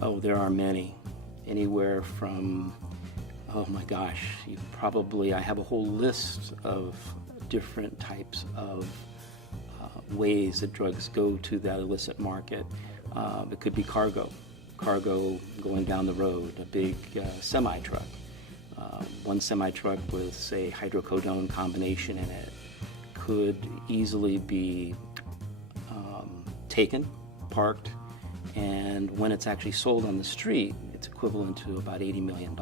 Oh, there are many. Anywhere from, oh my gosh, I have a whole list of different types of ways that drugs go to that illicit market. It could be cargo going down the road, a big semi-truck. One semi-truck with, say, hydrocodone combination in it could easily be taken, parked, and when it's actually sold on the street, it's equivalent to about $80 million.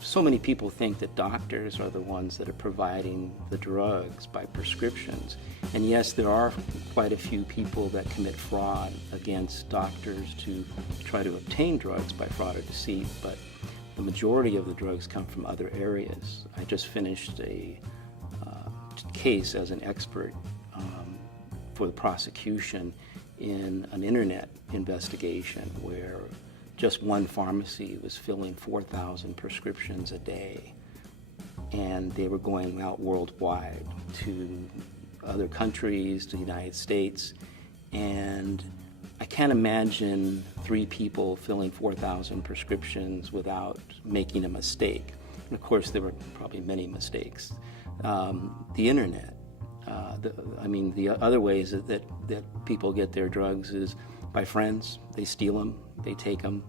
So many people think that doctors are the ones that are providing the drugs by prescriptions. And yes, there are quite a few people that commit fraud against doctors to try to obtain drugs by fraud or deceit, but the majority of the drugs come from other areas. I just finished a case as an expert for the prosecution in an internet investigation where just one pharmacy was filling 4,000 prescriptions a day, and they were going out worldwide to other countries, to the United States, and I can't imagine 3 people filling 4,000 prescriptions without making a mistake. And of course, there were probably many mistakes. The internet. The other ways that people get their drugs is by friends. They steal them, they take them.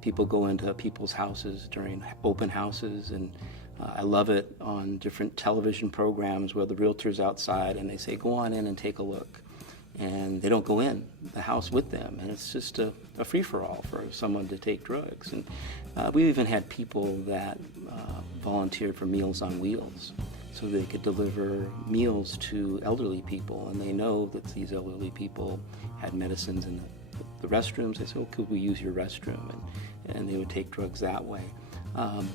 People go into people's houses during open houses, and I love it on different television programs where the realtor's outside and they say, go on in and take a look. And they don't go in the house with them, and it's just a free-for-all for someone to take drugs. And we even had people that volunteered for Meals on Wheels, so they could deliver meals to elderly people, and they know that these elderly people had medicines in the restrooms. They said, oh, could we use your restroom? And they would take drugs that way.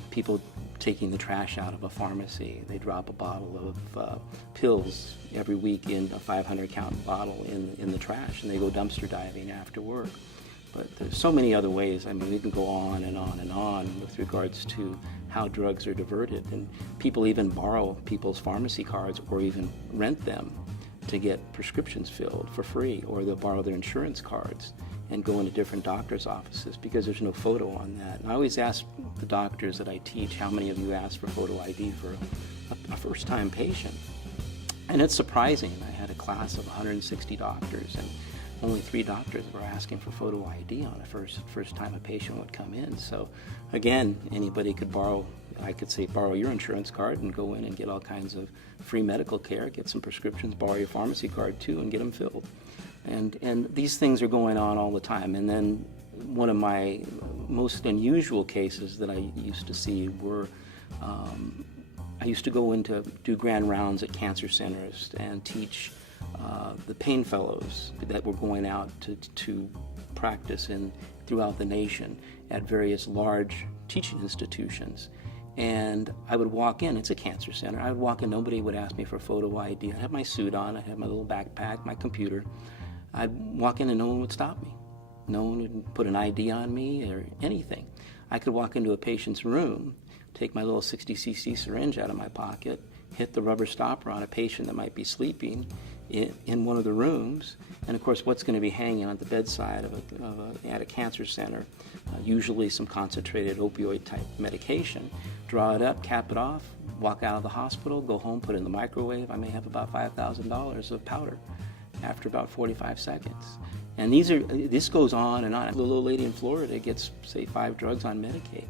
People taking the trash out of a pharmacy. They drop a bottle of pills every week in a 500-count bottle in the trash, and they go dumpster diving after work. But there's so many other ways. I mean, we can go on and on and on with regards to how drugs are diverted. And people even borrow people's pharmacy cards or even rent them to get prescriptions filled for free, or they'll borrow their insurance cards and go into different doctors' offices because there's no photo on that. And I always ask the doctors that I teach, how many of you ask for photo ID for a first-time patient? And it's surprising. I had a class of 160 doctors, and only 3 doctors were asking for photo ID on the first time a patient would come in. So again, anybody could borrow, I could say, borrow your insurance card and go in and get all kinds of free medical care, get some prescriptions, borrow your pharmacy card too, and get them filled. And these things are going on all the time. And then one of my most unusual cases that I used to see were, I used to go in to do grand rounds at cancer centers and teach the pain fellows that were going out to practice throughout the nation at various large teaching institutions. And I would walk in, it's a cancer center, I would walk in, nobody would ask me for photo ID. I had my suit on, I had my little backpack, my computer. I'd walk in and no one would stop me. No one would put an ID on me or anything. I could walk into a patient's room, take my little 60cc syringe out of my pocket, hit the rubber stopper on a patient that might be sleeping in one of the rooms, and of course what's going to be hanging at the bedside at a cancer center, usually some concentrated opioid type medication. Draw it up, cap it off, walk out of the hospital, go home, put it in the microwave. I may have about $5,000 of powder after about 45 seconds. And this goes on and on. A little lady in Florida gets, say, 5 drugs on Medicaid,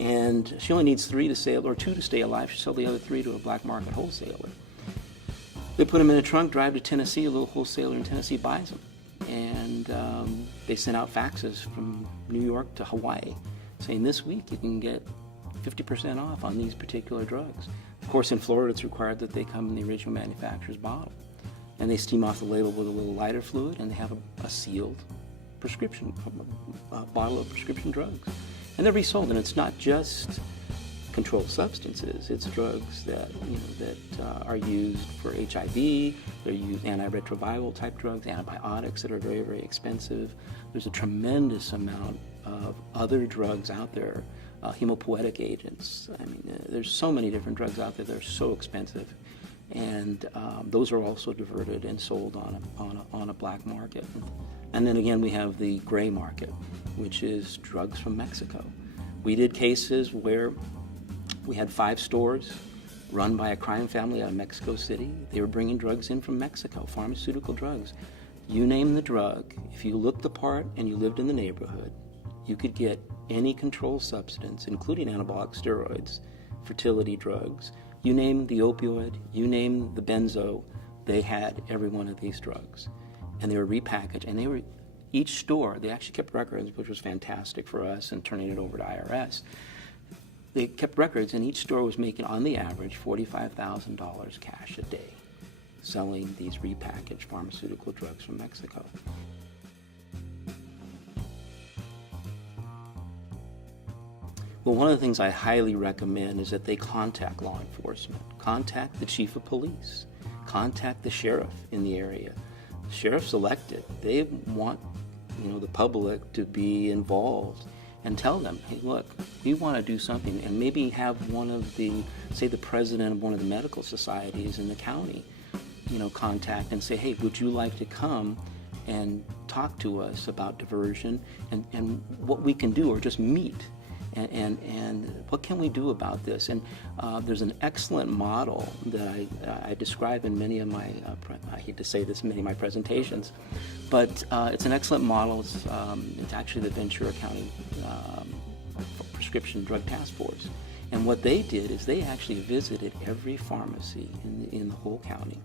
and she only needs 3 to stay, or 2 to stay alive. She sold the other 3 to a black market wholesaler. They put them in a trunk, drive to Tennessee. A little wholesaler in Tennessee buys them, and they send out faxes from New York to Hawaii saying this week you can get 50% off on these particular drugs. Of course, in Florida, it's required that they come in the original manufacturer's bottle, and they steam off the label with a little lighter fluid, and they have a sealed prescription, bottle of prescription drugs, and they're resold. And it's not just controlled substances; it's drugs that are used for HIV. They're used antiretroviral type drugs, antibiotics that are very, very expensive. There's a tremendous amount of other drugs out there, hemopoietic agents. I mean, there's so many different drugs out there that are so expensive. And those are also diverted and sold on a black market. And then again, we have the gray market, which is drugs from Mexico. We did cases where we had 5 stores run by a crime family out of Mexico City. They were bringing drugs in from Mexico, pharmaceutical drugs. You name the drug, if you looked the part and you lived in the neighborhood, you could get any controlled substance, including anabolic steroids, fertility drugs. You name the opioid, you name the benzo, they had every one of these drugs. And they were repackaged, and they were, each store, they actually kept records, which was fantastic for us, and turning it over to IRS. They kept records, and each store was making, on the average, $45,000 cash a day, selling these repackaged pharmaceutical drugs from Mexico. Well, one of the things I highly recommend is that they contact law enforcement, contact the chief of police, contact the sheriff in the area. The sheriff's elected. They want, the public to be involved and tell them, hey, look, we want to do something, and maybe have one of the, say, the president of one of the medical societies in the county, contact and say, hey, would you like to come and talk to us about diversion and what we can do, or just meet? And what can we do about this? And there's an excellent model that I describe in many of my, I hate to say this, many of my presentations, but it's an excellent model. It's actually the Ventura County Prescription Drug Task Force. And what they did is they actually visited every pharmacy in the whole county.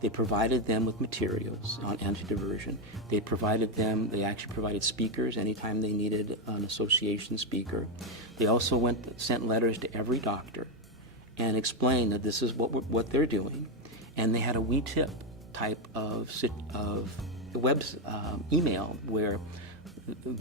They provided them with materials on anti-diversion. They actually provided speakers anytime they needed an association speaker. They also sent letters to every doctor and explained that this is what they're doing. And they had a We Tip type of email where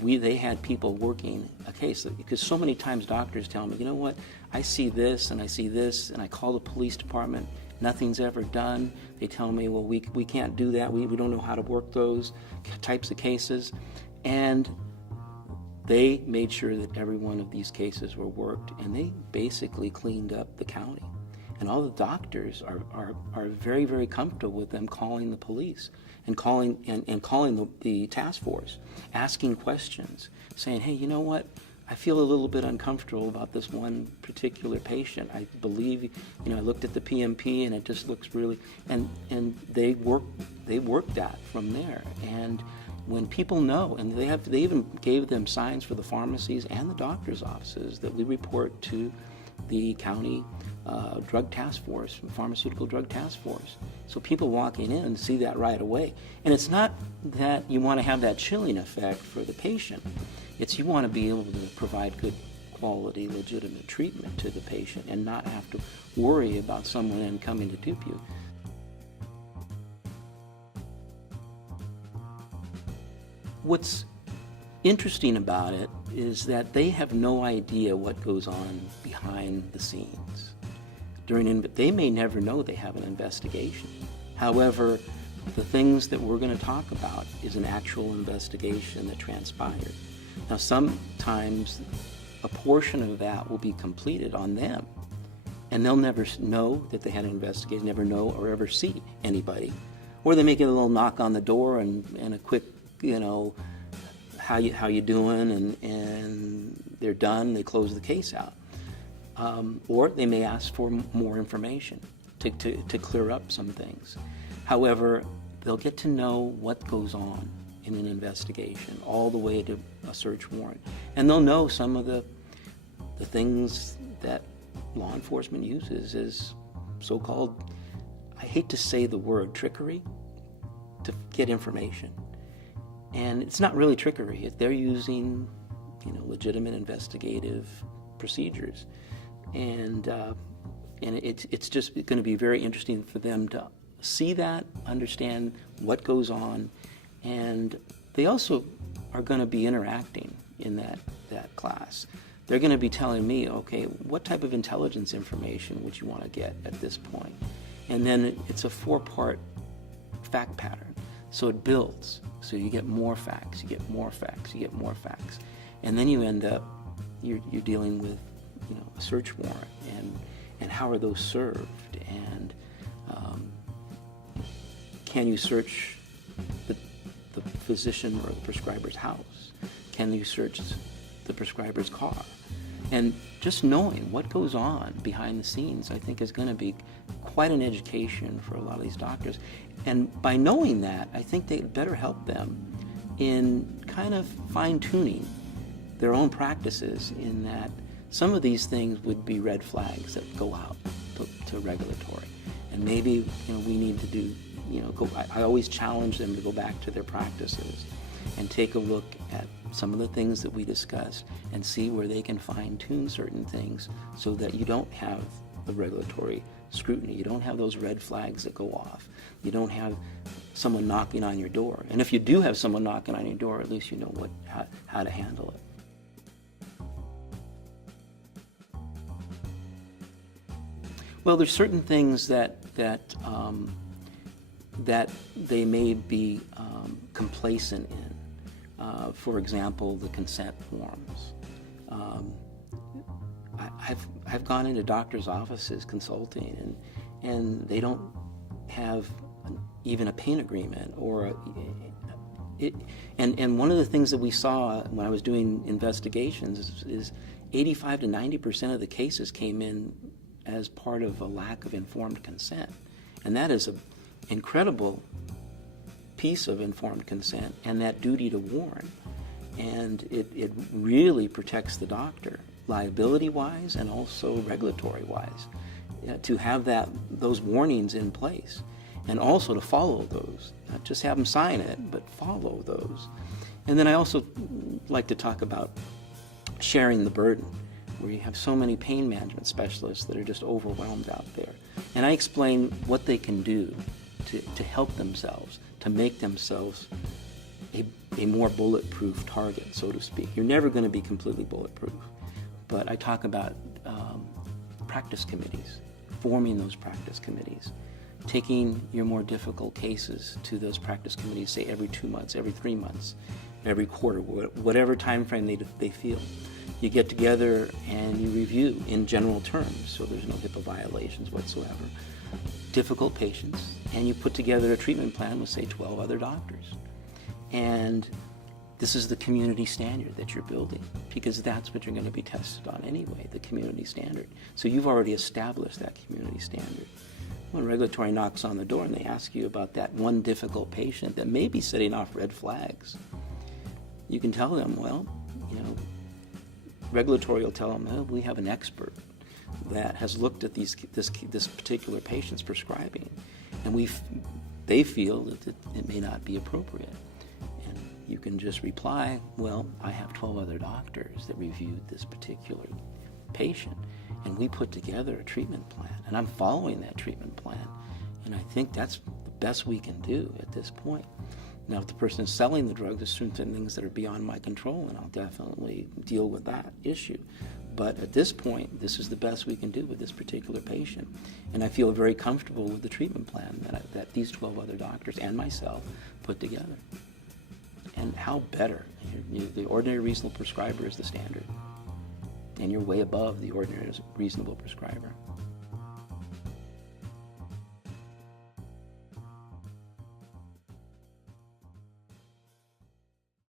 they had people working a case, because so many times doctors tell me, you know what, I see this and I see this, and I call the police department, nothing's ever done. They tell me, well, we can't do that. We don't know how to work those types of cases. And they made sure that every one of these cases were worked, and they basically cleaned up the county. And all the doctors are very, very comfortable with them calling the police and calling the task force, asking questions, saying, hey, you know what? I feel a little bit uncomfortable about this one particular patient. I believe, I looked at the PMP and it just looks really, and they work that from there. And when people know, and they even gave them signs for the pharmacies and the doctor's offices that we report to the county drug task force, pharmaceutical drug task force. So people walking in see that right away. And it's not that you want to have that chilling effect for the patient. It's you want to be able to provide good quality, legitimate treatment to the patient and not have to worry about someone in coming to dupe you. What's interesting about it is that they have no idea what goes on behind the scenes. They may never know they have an investigation. However, the things that we're going to talk about is an actual investigation that transpired. Now, sometimes a portion of that will be completed on them, and they'll never know that they had an investigation, never know or ever see anybody. Or they may get a little knock on the door and a quick, how you doing, and they're done, they close the case out. Or they may ask for more information to clear up some things. However, they'll get to know what goes on in an investigation, all the way to a search warrant. And they'll know some of the things that law enforcement uses as so-called, I hate to say the word, trickery, to get information. And it's not really trickery. They're using, legitimate investigative procedures. And it's just going to be very interesting for them to see that, understand what goes on, and they also are going to be interacting in that class. They're going to be telling me, okay, what type of intelligence information would you want to get at this point? And then it's a 4-part fact pattern. So it builds. So you get more facts, you get more facts, you get more facts. And then you end up, you're dealing with, a search warrant, and how are those served, and Can you search the physician or the prescriber's house? Can you search the prescriber's car? And just knowing what goes on behind the scenes, I think, is going to be quite an education for a lot of these doctors. And by knowing that, I think they better help them in kind of fine-tuning their own practices, in that some of these things would be red flags that go out to regulatory. And maybe, we need to do, I always challenge them to go back to their practices and take a look at some of the things that we discussed and see where they can fine-tune certain things so that you don't have the regulatory scrutiny. You don't have those red flags that go off. You don't have someone knocking on your door. And if you do have someone knocking on your door, at least you know how to handle it. Well, there's certain things that they may be complacent in. For example, the consent forms. I've gone into doctors' offices consulting, and they don't have even a pain agreement or and one of the things that we saw when I was doing investigations is 85 to 90% of the cases came in as part of a lack of informed consent, and that is an incredible piece of informed consent, and that duty to warn, and it really protects the doctor liability-wise and also regulatory-wise, to have those warnings in place, and also to follow those, not just have them sign it, but follow those. And then I also like to talk about sharing the burden, where you have so many pain management specialists that are just overwhelmed out there. And I explain what they can do to help themselves, to make themselves a more bulletproof target, so to speak. You're never going to be completely bulletproof. But I talk about practice committees, forming those practice committees, taking your more difficult cases to those practice committees, say every 2 months, every 3 months, every quarter, whatever time frame they feel. You get together and you review in general terms, so there's no HIPAA violations whatsoever, difficult patients, and you put together a treatment plan with, say, 12 other doctors. And this is the community standard that you're building, because that's what you're going to be tested on anyway, the community standard. So you've already established that community standard. When regulatory knocks on the door and they ask you about that one difficult patient that may be setting off red flags, you can tell them, well, regulatory will tell them, well, we have an expert that has looked at this particular patient's prescribing, and they feel that it may not be appropriate. And you can just reply, well, I have 12 other doctors that reviewed this particular patient, and we put together a treatment plan, and I'm following that treatment plan, and I think that's the best we can do at this point. Now, if the person is selling the drug, there's certain things that are beyond my control, and I'll definitely deal with that issue. But at this point, this is the best we can do with this particular patient. And I feel very comfortable with the treatment plan that these 12 other doctors and myself put together. And how better? The ordinary reasonable prescriber is the standard. And you're way above the ordinary reasonable prescriber.